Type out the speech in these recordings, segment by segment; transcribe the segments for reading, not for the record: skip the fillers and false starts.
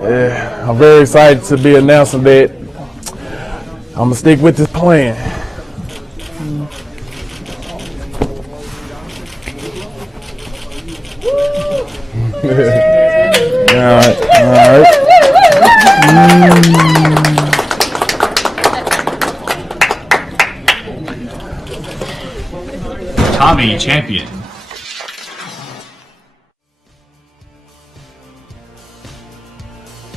Yeah, I'm very excited to be announcing that I'm going to stick with this plan. All right. Tommy Champion.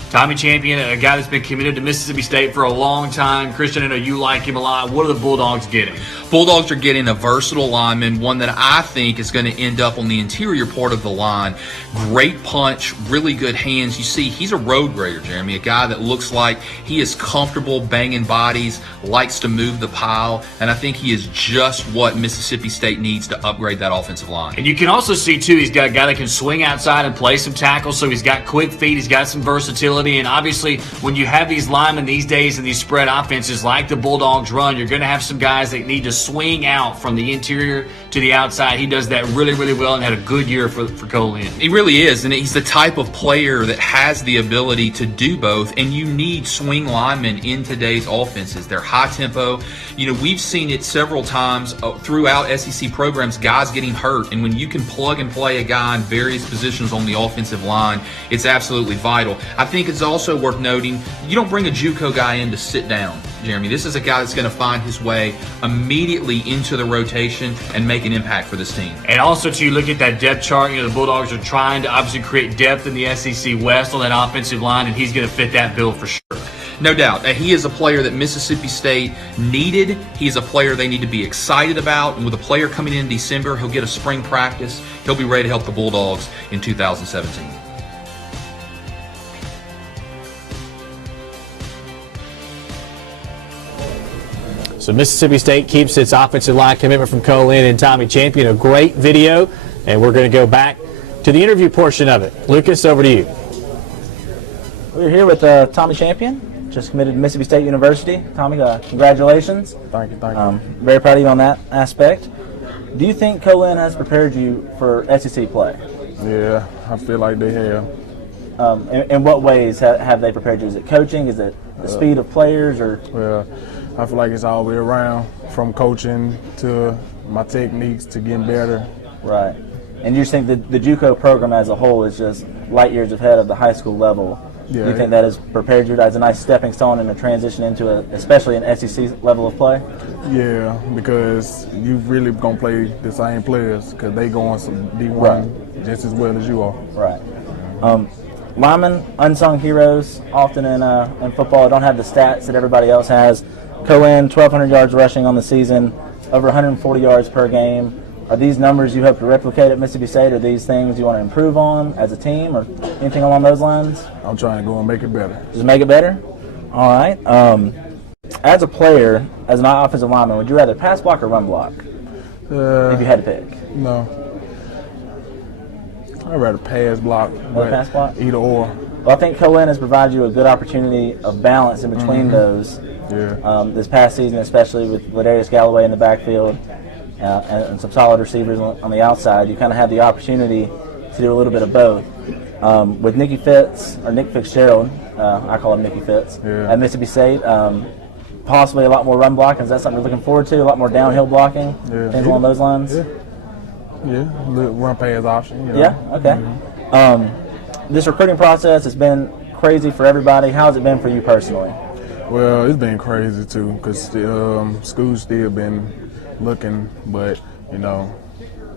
Tommy Champion, a guy that's been committed to Mississippi State for a long time. Christian, I know you like him a lot. What are the Bulldogs getting? Bulldogs are getting a versatile lineman, one that I think is going to end up on the interior part of the line. Great punch, really good hands. You see, he's a road grader, Jeremy, a guy that looks like he is comfortable banging bodies, likes to move the pile, and I think he is just what Mississippi State needs to upgrade that offensive line. And you can also see, too, he's got a guy that can swing outside and play some tackles, so he's got quick feet, he's got some versatility. And obviously, when you have these linemen these days in these spread offenses like the Bulldogs run, you're going to have some guys that need to swing out from the interior to the outside. He does that really, really well and had a good year for Co-Lin. He really is, and he's the type of player that has the ability to do both, and you need swing linemen in today's offenses. They're high tempo. You know, we've seen it several times throughout SEC programs, guys getting hurt, and when you can plug and play a guy in various positions on the offensive line, it's absolutely vital. I think it's also worth noting, you don't bring a JUCO guy in to sit down, Jeremy. This is a guy that's going to find his way immediately into the rotation and make an impact for this team. And also, to look at that depth chart, you know, the Bulldogs are trying to obviously create depth in the SEC West on that offensive line, and he's going to fit that bill for sure. No doubt. He is a player that Mississippi State needed. He's a player they need to be excited about. And with a player coming in December, he'll get a spring practice. He'll be ready to help the Bulldogs in 2017. So Mississippi State keeps its offensive line commitment from Co-Lin and Tommy Champion. A great video, and we're going to go back to the interview portion of it. Lucas, over to you. We're here with Tommy Champion, just committed to Mississippi State University. Tommy, congratulations. Thank you. Very proud of you on that aspect. Do you think Co-Lin has prepared you for SEC play? Yeah, I feel like they have. In what ways have they prepared you? Is it coaching? Is it the speed of players? Or Well, I feel like it's all the way around, from coaching to my techniques to getting better. Right. And you just think that the JUCO program as a whole is just light years ahead of the high school level? Yeah. Do you think that has prepared you as a nice stepping stone in a transition into especially an SEC level of play? Yeah, because you really gonna play the same players because they going some D1 just as well as you are. Right. Linemen, unsung heroes, often in football, don't have the stats that everybody else has. Co-Lin, 1,200 yards rushing on the season, over 140 yards per game. Are these numbers you hope to replicate at Mississippi State? Are these things you want to improve on as a team or anything along those lines? I'm trying to go and make it better. Just make it better? All right. As a player, as an offensive lineman, would you rather pass block or run block if you had to pick? No. I'd rather pass block, but pass block? either or. Well, I think Co-Lin has provided you a good opportunity of balance in between those. Yeah. This past season, especially with Ladarius Galloway in the backfield and some solid receivers on the outside, you kind of had the opportunity to do a little bit of both. With Nick Fitzgerald, I call him Nicky Fitz, at Mississippi State, possibly a lot more run blocking. Is that something you're looking forward to? A lot more downhill blocking? Things along those lines? Yeah, run pass option. You know? Yeah, okay. This recruiting process has been crazy for everybody. How has it been for you personally? Well, it's been crazy too, because school's still been looking, but you know,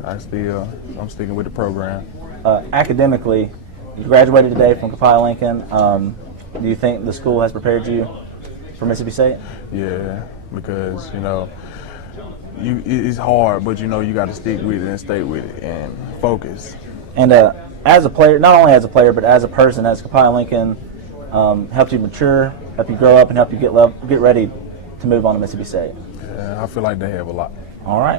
I'm sticking with the program. Academically, you graduated today from Copiah-Lincoln. Do you think the school has prepared you for Mississippi State? Yeah, because you know, it's hard, but you know, you got to stick with it and stay with it and focus. And as a player, not only as a player, but as a person, has Copiah-Lincoln helped you mature, help you grow up, and help you get ready to move on to Mississippi State? Yeah, I feel like they have a lot. All right.